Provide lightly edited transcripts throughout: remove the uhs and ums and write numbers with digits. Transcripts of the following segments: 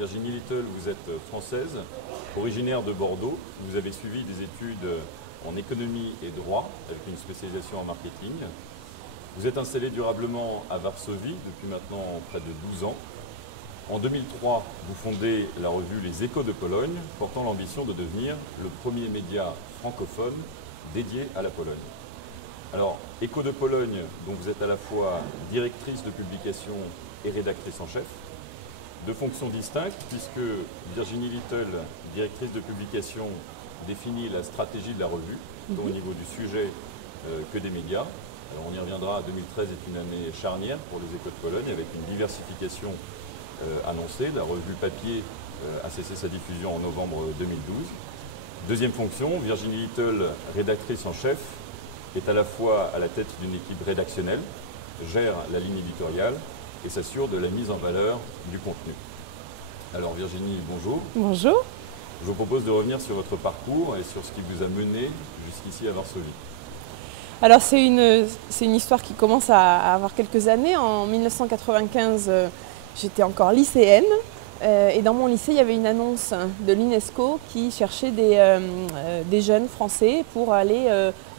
Virginie Little, vous êtes française, originaire de Bordeaux. Vous avez suivi des études en économie et droit, avec une spécialisation en marketing. Vous êtes installée durablement à Varsovie depuis maintenant près de 12 ans. En 2003, vous fondez la revue Les Échos de Pologne, portant l'ambition de devenir le premier média francophone dédié à la Pologne. Alors, Échos de Pologne, dont vous êtes à la fois directrice de publication et rédactrice en chef, deux fonctions distinctes, puisque Virginie Little, directrice de publication, définit la stratégie de la revue, tant au niveau du sujet que des médias. Alors on y reviendra, 2013 est une année charnière pour les Échos de Pologne, avec une diversification annoncée. La revue papier a cessé sa diffusion en novembre 2012. Deuxième fonction, Virginie Little, rédactrice en chef, est à la fois à la tête d'une équipe rédactionnelle, gère la ligne éditoriale et s'assure de la mise en valeur du contenu. Alors Virginie, bonjour. Bonjour. Je vous propose de revenir sur votre parcours et sur ce qui vous a mené jusqu'ici à Varsovie. Alors c'est une histoire qui commence à avoir quelques années. En 1995, j'étais encore lycéenne. Et dans mon lycée, il y avait une annonce de l'UNESCO qui cherchait des jeunes français pour aller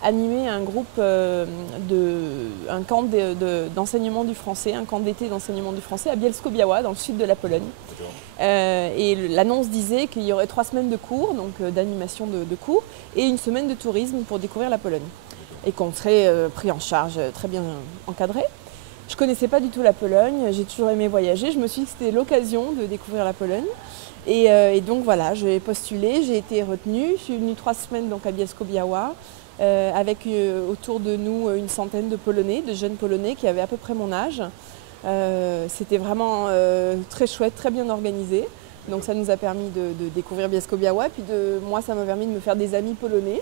animer un groupe, un camp d'enseignement du français, un camp d'été d'enseignement du français à Bielsko-Biała, dans le sud de la Pologne. Et l'annonce disait qu'il y aurait 3 semaines de cours, donc d'animation de cours, et une semaine de tourisme pour découvrir la Pologne. Et qu'on serait pris en charge, très bien encadré. Je ne connaissais pas du tout la Pologne, j'ai toujours aimé voyager, je me suis dit que c'était l'occasion de découvrir la Pologne. Et donc voilà, j'ai postulé, j'ai été retenue, je suis venue 3 semaines donc, à Bielsko-Biała, avec autour de nous une centaine de Polonais, de jeunes Polonais qui avaient à peu près mon âge. C'était vraiment très chouette, très bien organisé. Donc ça nous a permis de découvrir Bielsko-Biała, et puis moi ça m'a permis de me faire des amis polonais.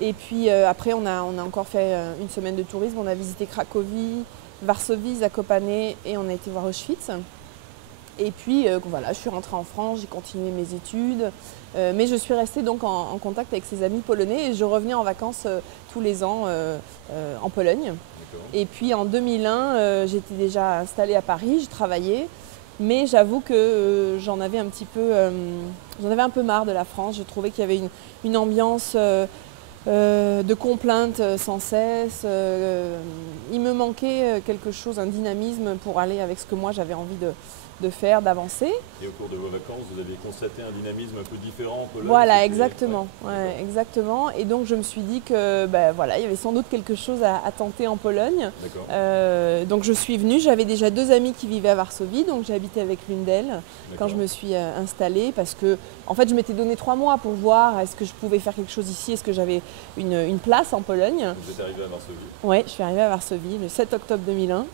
Et puis après on a encore fait une semaine de tourisme, on a visité Cracovie, Varsovie, Zakopane et on a été voir Auschwitz. Et puis voilà, je suis rentrée en France, j'ai continué mes études, mais je suis restée donc en contact avec ces amis polonais et je revenais en vacances tous les ans en Pologne. Et puis en 2001, j'étais déjà installée à Paris, je travaillais, mais j'avoue que j'en avais un peu marre de la France. Je trouvais qu'il y avait une ambiance de complaintes sans cesse. Il me manquait quelque chose, un dynamisme pour aller avec ce que moi j'avais envie de faire, d'avancer. Et au cours de vos vacances, vous avez constaté un dynamisme un peu différent en Pologne? Voilà, exactement. Ouais, exactement. Et donc je me suis dit que voilà, il y avait sans doute quelque chose à tenter en Pologne. Donc je suis venue, j'avais déjà 2 amis qui vivaient à Varsovie, donc j'ai habité avec l'une d'elles quand je me suis installée, parce que en fait je m'étais donné 3 mois pour voir est-ce que je pouvais faire quelque chose ici, est-ce que j'avais une place en Pologne. Vous êtes arrivée à Varsovie? Oui, je suis arrivée à Varsovie le 7 octobre 2001.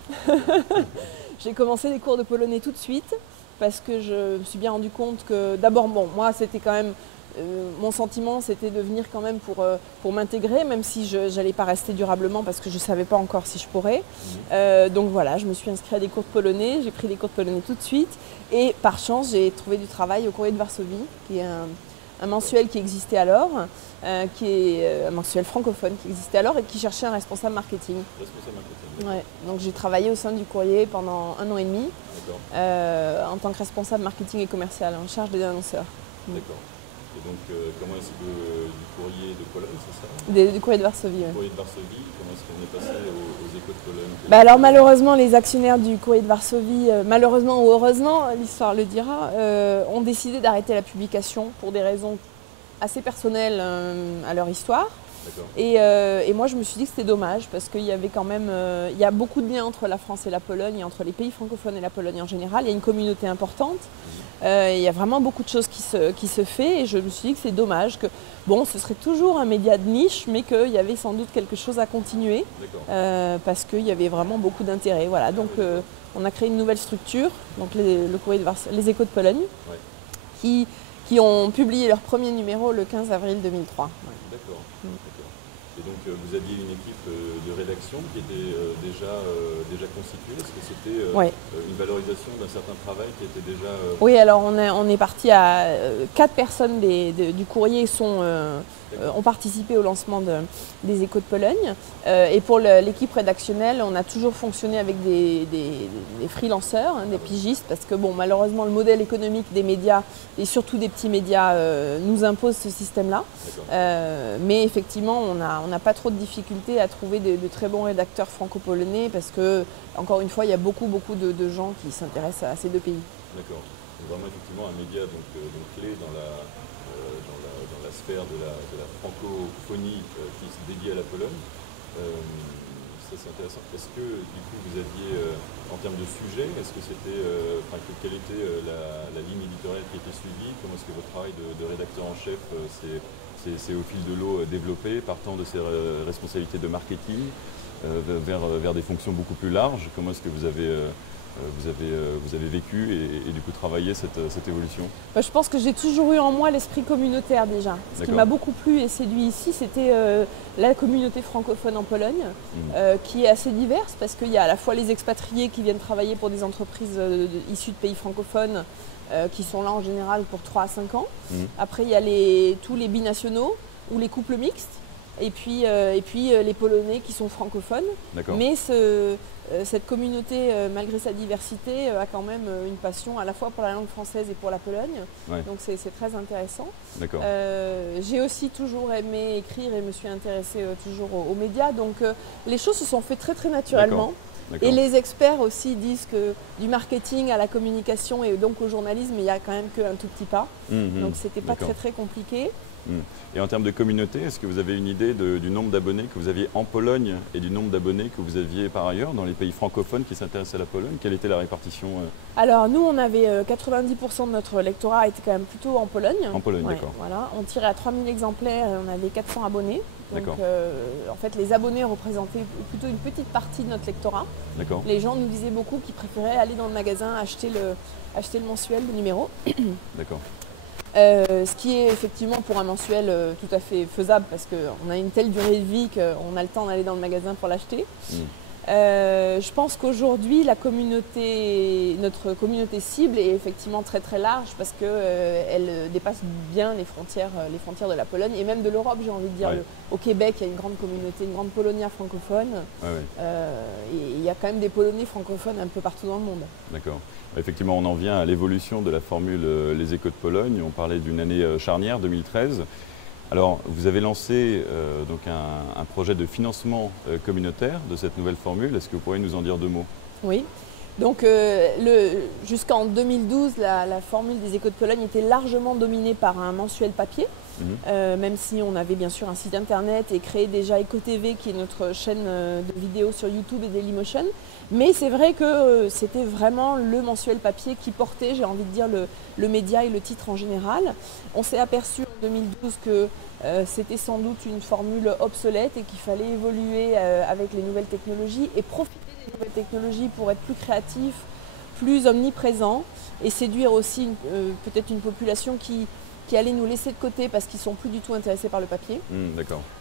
J'ai commencé les cours de polonais tout de suite parce que je me suis bien rendu compte que d'abord, bon, moi c'était quand même, mon sentiment c'était de venir quand même pour m'intégrer, même si je n'allais pas rester durablement parce que je ne savais pas encore si je pourrais. Donc voilà, je me suis inscrite à des cours de polonais, j'ai pris des cours de polonais tout de suite et par chance j'ai trouvé du travail au Courrier de Varsovie, qui est un mensuel qui existait alors, qui est un mensuel francophone qui existait alors et qui cherchait un responsable marketing. Ouais. Donc j'ai travaillé au sein du Courrier pendant 1 an et demi en tant que responsable marketing et commercial, en charge des annonceurs. D'accord. Et donc comment est-ce que du Courrier de Pologne, c'est ça? Du Courrier de Varsovie, oui. Courrier de Varsovie, comment est-ce qu'on est passé aux Échos de Pologne? Alors malheureusement, les actionnaires du Courrier de Varsovie, malheureusement ou heureusement, l'histoire le dira, ont décidé d'arrêter la publication pour des raisons assez personnelles à leur histoire. Et moi je me suis dit que c'était dommage parce qu'il y avait quand même, il y a beaucoup de liens entre la France et la Pologne et entre les pays francophones et la Pologne en général. Il y a une communauté importante, il y a vraiment beaucoup de choses qui se fait et je me suis dit que c'est dommage, que bon, ce serait toujours un média de niche mais qu'il y avait sans doute quelque chose à continuer parce qu'il y avait vraiment beaucoup d'intérêt. Voilà, donc on a créé une nouvelle structure, donc les Échos de Pologne, qui ont publié leur premier numéro le 15 avril 2003. D'accord. Et donc vous aviez une équipe de rédaction qui était déjà constituée. Est-ce que c'était une valorisation d'un certain travail qui était déjà… Oui, alors on est parti à 4 personnes du courrier ont participé au lancement des Échos de Pologne. Et pour l'équipe rédactionnelle, on a toujours fonctionné avec des freelanceurs, hein, des pigistes, parce que bon, malheureusement le modèle économique des médias, et surtout des petits médias, nous impose ce système-là. Mais effectivement, on n'a pas trop de difficultés à trouver de très bons rédacteurs franco-polonais, parce que, encore une fois, il y a beaucoup de gens qui s'intéressent à ces deux pays. D'accord. C'est vraiment effectivement un média donc clé dans la sphère de la francophonie qui est dédiée à la Pologne. Ça c'est intéressant. Est-ce que du coup vous aviez, en termes de sujet, est-ce que c'était, quelle était la ligne éditoriale qui était suivie? Comment est-ce que votre travail de rédacteur en chef c'est au fil de l'eau développé, partant de ces responsabilités de marketing vers des fonctions beaucoup plus larges? Comment est-ce que vous avez vécu et du coup travaillé cette évolution? Je pense que j'ai toujours eu en moi l'esprit communautaire déjà. Ce qui m'a beaucoup plu et séduit ici, c'était la communauté francophone en Pologne, qui est assez diverse parce qu'il y a à la fois les expatriés qui viennent travailler pour des entreprises issues de pays francophones qui sont là en général pour 3 à 5 ans. Après, il y a tous les binationaux ou les couples mixtes. Et puis les Polonais qui sont francophones. Mais cette communauté, malgré sa diversité, a quand même une passion à la fois pour la langue française et pour la Pologne. Donc c'est très intéressant. J'ai aussi toujours aimé écrire et me suis intéressée toujours aux médias. Donc les choses se sont faites très naturellement. Et les experts aussi disent que du marketing à la communication et donc au journalisme, il n'y a quand même qu'un tout petit pas. Donc c'était pas très compliqué. Et en termes de communauté, est-ce que vous avez une idée du nombre d'abonnés que vous aviez en Pologne et du nombre d'abonnés que vous aviez par ailleurs dans les pays francophones qui s'intéressaient à la Pologne? Quelle était la répartition? Alors nous, on avait 90% de notre lectorat était quand même plutôt en Pologne. En Pologne, d'accord. Voilà. On tirait à 3000 exemplaires, on avait 400 abonnés. Donc en fait, les abonnés représentaient plutôt une petite partie de notre lectorat. Les gens nous disaient beaucoup qu'ils préféraient aller dans le magasin, acheter le mensuel, le numéro. Ce qui est effectivement pour un mensuel tout à fait faisable parce qu'on a une telle durée de vie qu'on a le temps d'aller dans le magasin pour l'acheter. Je pense qu'aujourd'hui, notre communauté cible est effectivement très large parce qu'elle dépasse bien les frontières de la Pologne et même de l'Europe, j'ai envie de dire. Au Québec, il y a une grande communauté, une grande Polonia francophone. Et il y a quand même des Polonais francophones un peu partout dans le monde. D'accord. Effectivement, on en vient à l'évolution de la formule Les Échos de Pologne. On parlait d'une année charnière, 2013. Alors, vous avez lancé donc un projet de financement communautaire de cette nouvelle formule. Est-ce que vous pourriez nous en dire 2 mots? Oui. Donc, jusqu'en 2012, la formule des Échos de Pologne était largement dominée par un mensuel papier, même si on avait bien sûr un site internet et créé déjà Écho TV, qui est notre chaîne de vidéos sur YouTube et Dailymotion. Mais c'est vrai que c'était vraiment le mensuel papier qui portait, j'ai envie de dire, le média et le titre en général. On s'est aperçu en 2012 que c'était sans doute une formule obsolète et qu'il fallait évoluer avec les nouvelles technologies et profiter des nouvelles technologies pour être plus créatif, plus omniprésent et séduire aussi peut-être une population qui allait nous laisser de côté parce qu'ils ne sont plus du tout intéressés par le papier.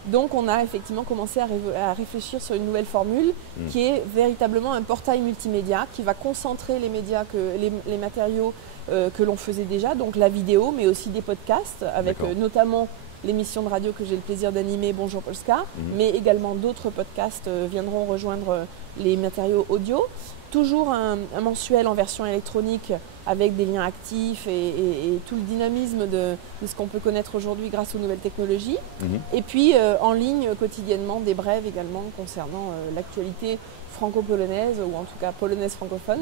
Donc on a effectivement commencé à réfléchir sur une nouvelle formule qui est véritablement un portail multimédia qui va concentrer les médias, les matériaux que l'on faisait déjà, donc la vidéo, mais aussi des podcasts avec notamment l'émission de radio que j'ai le plaisir d'animer, Bonjour Polska, mais également d'autres podcasts viendront rejoindre les matériaux audio. Toujours un mensuel en version électronique avec des liens actifs et tout le dynamisme de ce qu'on peut connaître aujourd'hui grâce aux nouvelles technologies. Et puis en ligne quotidiennement des brèves également concernant l'actualité franco-polonaise ou en tout cas polonaise francophone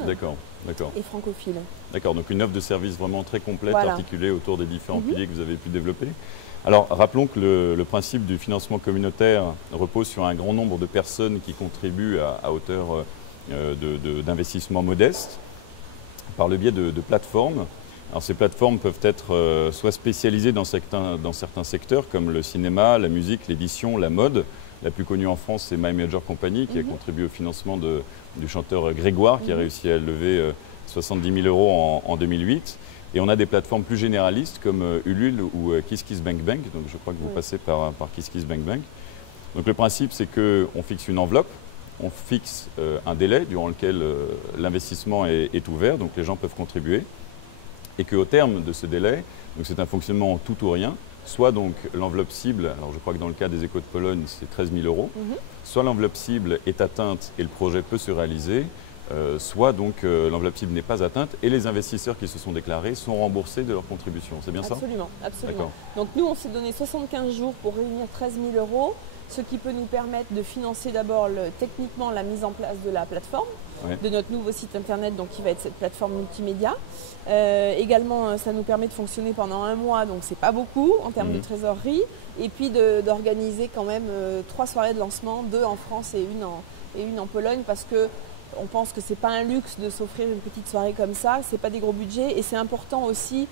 et francophile. D'accord, donc une offre de service vraiment très complète, articulée autour des différents piliers que vous avez pu développer. Alors rappelons que le principe du financement communautaire repose sur un grand nombre de personnes qui contribuent à hauteur d'investissements modestes par le biais de plateformes. Alors ces plateformes peuvent être soit spécialisées dans certains secteurs comme le cinéma, la musique, l'édition, la mode. La plus connue en France, c'est My Major Company qui a contribué au financement du chanteur Grégoire qui a réussi à lever 70 000 € en 2008. Et on a des plateformes plus généralistes comme Ulule ou KissKissBankBank. Donc je crois que vous passez par KissKissBankBank. Donc le principe, c'est qu'on fixe une enveloppe, on fixe un délai durant lequel l'investissement est ouvert, donc les gens peuvent contribuer, et qu'au terme de ce délai, donc c'est un fonctionnement en tout ou rien, soit donc l'enveloppe cible, alors je crois que dans le cas des Échos de Pologne, c'est 13 000 €, soit l'enveloppe cible est atteinte et le projet peut se réaliser, soit donc l'enveloppe cible n'est pas atteinte et les investisseurs qui se sont déclarés sont remboursés de leur contribution. C'est bien ça? Absolument, absolument. Donc nous, on s'est donné 75 jours pour réunir 13 000 €, ce qui peut nous permettre de financer d'abord techniquement la mise en place de la plateforme, de notre nouveau site internet, donc qui va être cette plateforme multimédia. Également, ça nous permet de fonctionner pendant 1 mois, donc c'est pas beaucoup en termes de trésorerie, et puis d'organiser quand même 3 soirées de lancement, 2 en France et une en Pologne, parce que on pense que ce n'est pas un luxe de s'offrir une petite soirée comme ça, ce n'est pas des gros budgets et c'est important aussi,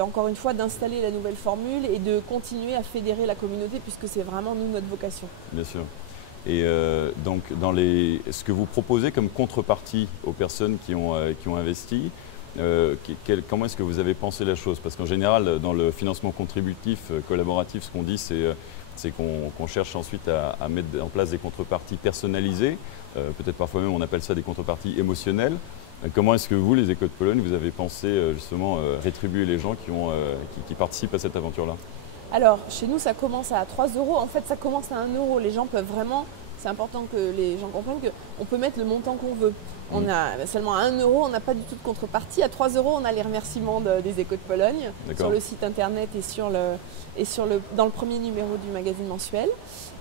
encore une fois, d'installer la nouvelle formule et de continuer à fédérer la communauté puisque c'est vraiment nous notre vocation. Bien sûr. Et donc, ce que vous proposez comme contrepartie aux personnes qui ont investi, comment est-ce que vous avez pensé la chose? Parce qu'en général, dans le financement contributif collaboratif, ce qu'on dit, c'est qu'on cherche ensuite à mettre en place des contreparties personnalisées. Peut-être parfois même on appelle ça des contreparties émotionnelles. Comment est-ce que vous, les Échos de Pologne, vous avez pensé justement rétribuer les gens qui participent à cette aventure-là? Alors, chez nous, ça commence à 3 €. En fait, ça commence à 1 €. Les gens peuvent vraiment, c'est important que les gens comprennent qu'on peut mettre le montant qu'on veut. On a seulement à 1 €, on n'a pas du tout de contrepartie. À 3 €, on a les remerciements des Échos de Pologne sur le site internet et dans le premier numéro du magazine mensuel.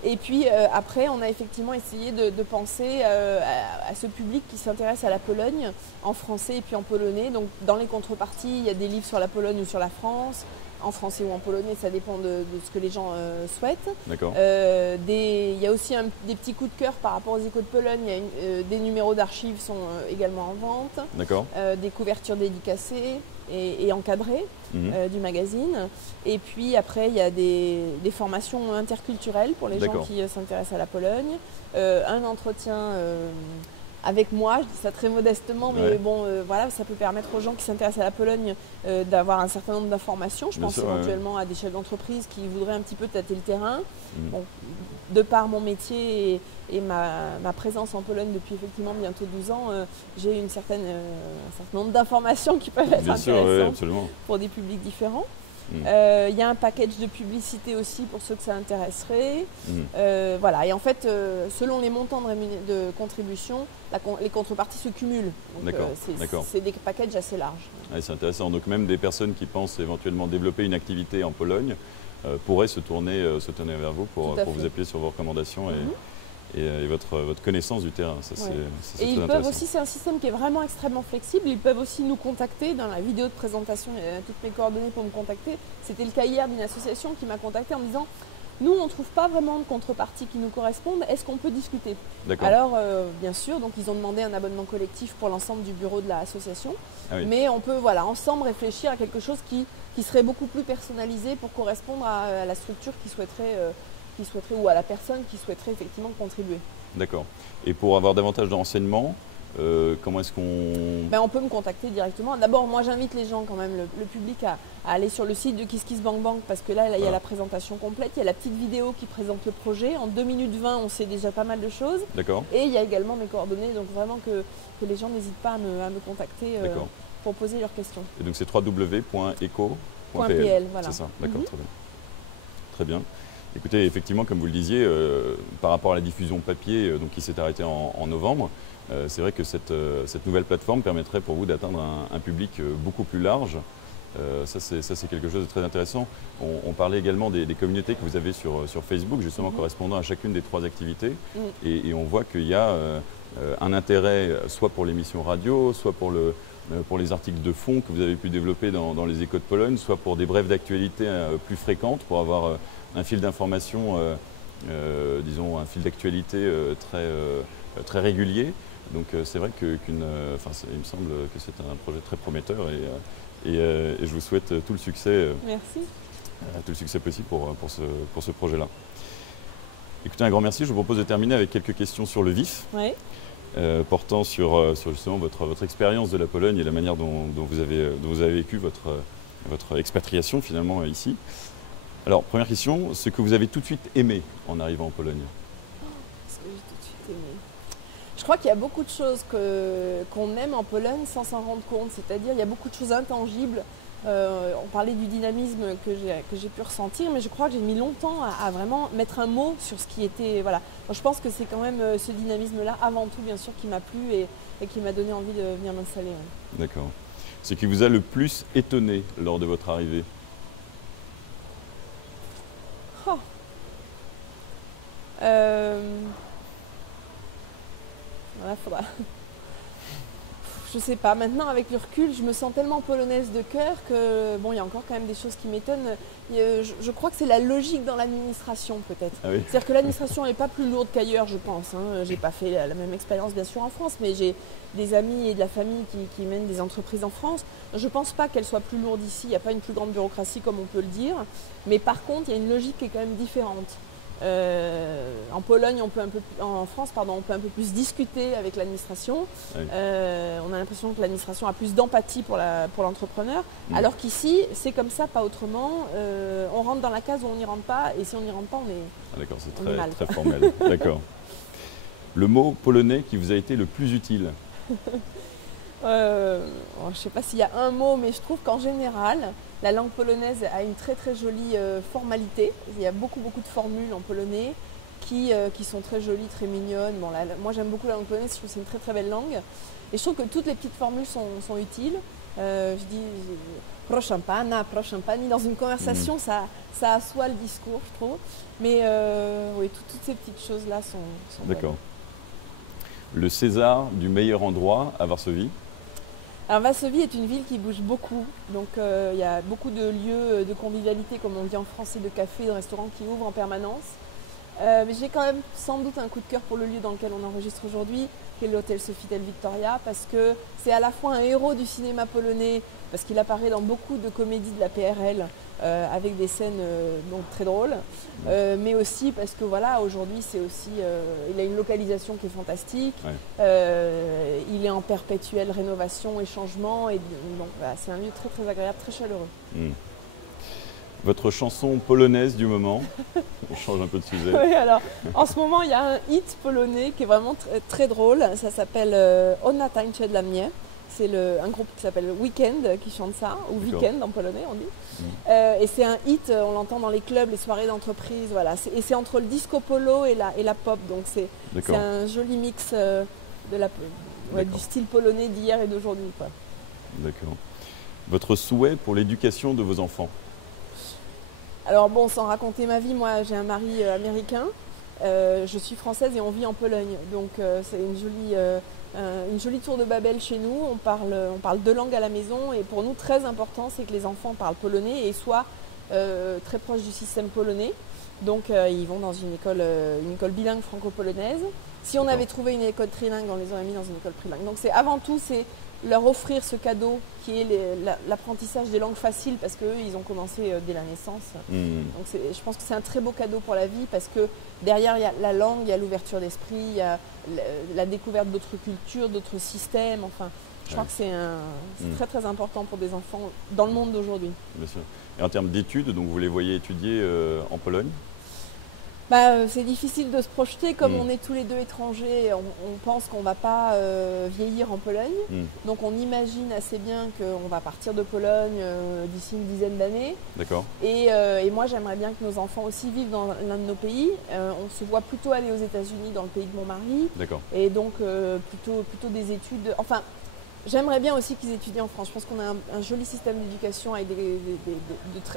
Et puis après, on a effectivement essayé de penser à ce public qui s'intéresse à la Pologne en français et puis en polonais. Donc dans les contreparties, il y a des livres sur la Pologne ou sur la France. En français ou en polonais, ça dépend de ce que les gens souhaitent. Il y a aussi des petits coups de cœur par rapport aux Échos de Pologne. Des numéros d'archives sont également en vente. Des couvertures dédicacées et encadrées du magazine. Et puis après, il y a des formations interculturelles pour les gens qui s'intéressent à la Pologne. Un entretien avec moi, je dis ça très modestement, mais bon, voilà, ça peut permettre aux gens qui s'intéressent à la Pologne d'avoir un certain nombre d'informations. Je pense éventuellement à des chefs d'entreprise qui voudraient un petit peu tâter le terrain. Bon, de par mon métier et ma présence en Pologne depuis effectivement bientôt 12 ans, j'ai un certain nombre d'informations qui peuvent être intéressantes pour des publics différents. Il y a un package de publicité aussi pour ceux que ça intéresserait. Voilà. Et en fait, selon les montants de contribution, les contreparties se cumulent. C'est des packages assez larges. C'est intéressant. Donc même des personnes qui pensent éventuellement développer une activité en Pologne pourraient se tourner vers vous pour vous appuyer sur vos recommandations et votre connaissance du terrain. Et ils peuvent aussi, c'est un système qui est vraiment extrêmement flexible, ils peuvent aussi nous contacter. Dans la vidéo de présentation, il y a toutes mes coordonnées pour me contacter. C'était le cas hier d'une association qui m'a contacté en me disant « Nous, on ne trouve pas vraiment de contrepartie qui nous corresponde, est-ce qu'on peut discuter ?» Alors, bien sûr, donc ils ont demandé un abonnement collectif pour l'ensemble du bureau de l'association. Mais on peut ensemble réfléchir à quelque chose qui serait beaucoup plus personnalisé pour correspondre à la structure qui souhaiterait ou à la personne qui souhaiterait effectivement contribuer. D'accord. Et pour avoir davantage de renseignements, comment est-ce qu'on... On peut me contacter directement. D'abord, moi j'invite les gens quand même, le public à aller sur le site de KissKissBankBank parce que là, il y a la présentation complète, il y a la petite vidéo qui présente le projet. En 2 minutes 20, on sait déjà pas mal de choses. Et il y a également mes coordonnées, donc vraiment que les gens n'hésitent pas à me contacter pour poser leurs questions. Et donc c'est www.echo.pl. Voilà. C'est ça, d'accord, très bien. Très bien. Écoutez, effectivement, comme vous le disiez, par rapport à la diffusion papier qui s'est arrêtée en novembre, c'est vrai que cette nouvelle plateforme permettrait pour vous d'atteindre un public beaucoup plus large. Ça, c'est quelque chose de très intéressant. On parlait également des communautés que vous avez sur Facebook, justement correspondant à chacune des 3 activités. Et on voit qu'il y a un intérêt soit pour l'émission radio, soit pour les articles de fond que vous avez pu développer dans les Échos de Pologne, soit pour des brèves d'actualité plus fréquentes, pour avoir un fil d'information, disons un fil d'actualité très régulier. Donc c'est vrai il me semble que c'est un projet très prometteur et je vous souhaite tout le succès. Merci. Tout le succès possible pour ce projet-là. Écoutez, un grand merci. Je vous propose de terminer avec quelques questions sur le vif, portant sur justement votre expérience de la Pologne et la manière dont vous avez vécu votre expatriation finalement ici. Alors, première question, ce que vous avez tout de suite aimé en arrivant en Pologne? Qu'est-ce que j'ai tout de suite aimé? Je crois qu'il y a beaucoup de choses qu'on aime en Pologne sans s'en rendre compte. C'est-à-dire, il y a beaucoup de choses intangibles. On parlait du dynamisme que j'ai pu ressentir, mais je crois que j'ai mis longtemps à vraiment mettre un mot sur ce qui était. Voilà. Donc, je pense que c'est quand même ce dynamisme-là, avant tout, bien sûr, qui m'a plu et qui m'a donné envie de venir m'installer. Ouais. D'accord. Ce qui vous a le plus étonné lors de votre arrivée? Oh. Voilà, faudra. Je sais pas, maintenant avec le recul, je me sens tellement polonaise de cœur que bon, il y a encore quand même des choses qui m'étonnent. Je crois que c'est la logique dans l'administration peut-être. Ah oui. C'est-à-dire que l'administration n'est pas plus lourde qu'ailleurs, je pense. Hein. J'ai pas fait la même expérience bien sûr en France, mais j'ai des amis et de la famille qui mènent des entreprises en France. Je pense pas qu'elle soit plus lourde ici, il n'y a pas une plus grande bureaucratie comme on peut le dire. Mais par contre, il y a une logique qui est quand même différente. En Pologne, en France, pardon, on peut un peu plus discuter avec l'administration. Oui. On a l'impression que l'administration a plus d'empathie pour l'entrepreneur, alors qu'ici, c'est comme ça, pas autrement. On rentre dans la case où on n'y rentre pas, et si on n'y rentre pas, on est. Ah, d'accord, c'est très formel. D'accord. Le mot polonais qui vous a été le plus utile? Je ne sais pas s'il y a un mot, mais je trouve qu'en général, la langue polonaise a une très très jolie formalité. Il y a beaucoup de formules en polonais qui sont très jolies, très mignonnes. Bon, moi j'aime beaucoup la langue polonaise, je trouve que c'est une très très belle langue. Et je trouve que toutes les petites formules sont utiles. Je dis proszę pana, proszę pani. Dans une conversation, ça assoit le discours, je trouve. Mais oui, toutes ces petites choses-là sont d'accord. Le César du meilleur endroit à Varsovie? Alors Varsovie est une ville qui bouge beaucoup, donc il y a beaucoup de lieux de convivialité, comme on dit en français, de cafés, de restaurants qui ouvrent en permanence. Mais j'ai quand même sans doute un coup de cœur pour le lieu dans lequel on enregistre aujourd'hui, qui est l'hôtel Sofitel Victoria, parce que c'est à la fois un héros du cinéma polonais, parce qu'il apparaît dans beaucoup de comédies de la PRL, avec des scènes donc très drôles, mais aussi parce que voilà, aujourd'hui c'est aussi, il a une localisation qui est fantastique, ouais. Il est en perpétuelle rénovation et changement, et donc voilà, c'est un lieu très très agréable, très chaleureux. Votre chanson polonaise du moment? On change un peu de sujet. Oui, alors en ce moment il y a un hit polonais qui est vraiment très drôle, ça s'appelle Ona tańczy dla mnie. C'est un groupe qui s'appelle Weekend qui chante ça, ou Weekend en polonais on dit. Et c'est un hit, on l'entend dans les clubs, les soirées d'entreprise, voilà. Et c'est entre le disco polo et la pop, donc c'est un joli mix du style polonais d'hier et d'aujourd'hui. D'accord. Votre souhait pour l'éducation de vos enfants? Alors bon, sans raconter ma vie, moi j'ai un mari américain, je suis française et on vit en Pologne, donc c'est une jolie tour de Babel chez nous. On parle deux langues à la maison, et pour nous très important c'est que les enfants parlent polonais et soient très proches du système polonais. Donc ils vont dans une école bilingue franco-polonaise. Si on avait trouvé une école trilingue, on les aurait mis dans une école trilingue. Donc c'est avant tout leur offrir ce cadeau qui est l'apprentissage des langues faciles, parce qu'eux, ils ont commencé dès la naissance. Donc je pense que c'est un très beau cadeau pour la vie, parce que derrière, il y a la langue, il y a l'ouverture d'esprit, il y a la découverte d'autres cultures, d'autres systèmes. Enfin, je crois que c'est très très important pour des enfants dans le monde d'aujourd'hui. Bien sûr. Et en termes d'études, donc vous les voyez étudier en Pologne? C'est difficile de se projeter, comme on est tous les deux étrangers, on pense qu'on ne va pas vieillir en Pologne. Donc on imagine assez bien qu'on va partir de Pologne d'ici une dizaine d'années. D'accord. Et moi j'aimerais bien que nos enfants aussi vivent dans l'un de nos pays. On se voit plutôt aller aux États-Unis, dans le pays de mon mari. D'accord. Et donc plutôt des études. Enfin, j'aimerais bien aussi qu'ils étudient en France. Je pense qu'on a un joli système d'éducation avec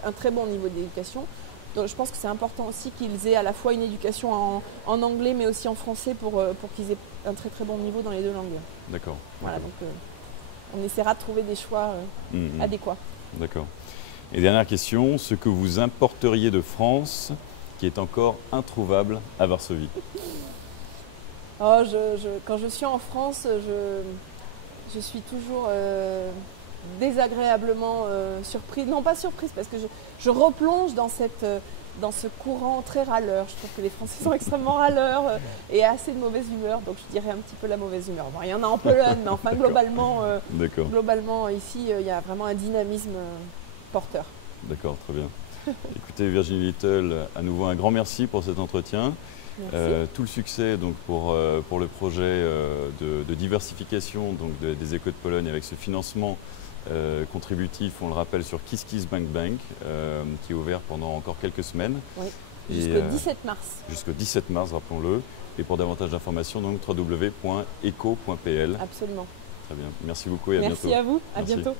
un très bon niveau d'éducation. Donc je pense que c'est important aussi qu'ils aient à la fois une éducation en anglais, mais aussi en français, pour qu'ils aient un très très bon niveau dans les deux langues. D'accord. Voilà, donc on essaiera de trouver des choix adéquats. D'accord. Et dernière question, ce que vous importeriez de France qui est encore introuvable à Varsovie? Quand je suis en France, je suis toujours désagréablement surprise, non pas surprise, parce que je replonge dans ce courant très râleur. Je trouve que les Français sont extrêmement râleurs et assez de mauvaise humeur, donc je dirais un petit peu la mauvaise humeur. Bon, il y en a en Pologne, mais enfin globalement ici il y a vraiment un dynamisme porteur. D'accord, très bien. Écoutez Virginie Little, à nouveau un grand merci pour cet entretien. Tout le succès donc, pour le projet de diversification donc, des Échos de Pologne avec ce financement contributif, on le rappelle, sur KissKissBankBank, qui est ouvert pendant encore quelques semaines. Oui, jusqu'au 17 mars. Jusqu'au 17 mars, rappelons-le. Et pour davantage d'informations, donc www.eco.pl. Absolument. Très bien. Merci beaucoup et à bientôt. Merci à vous. À Merci. bientôt.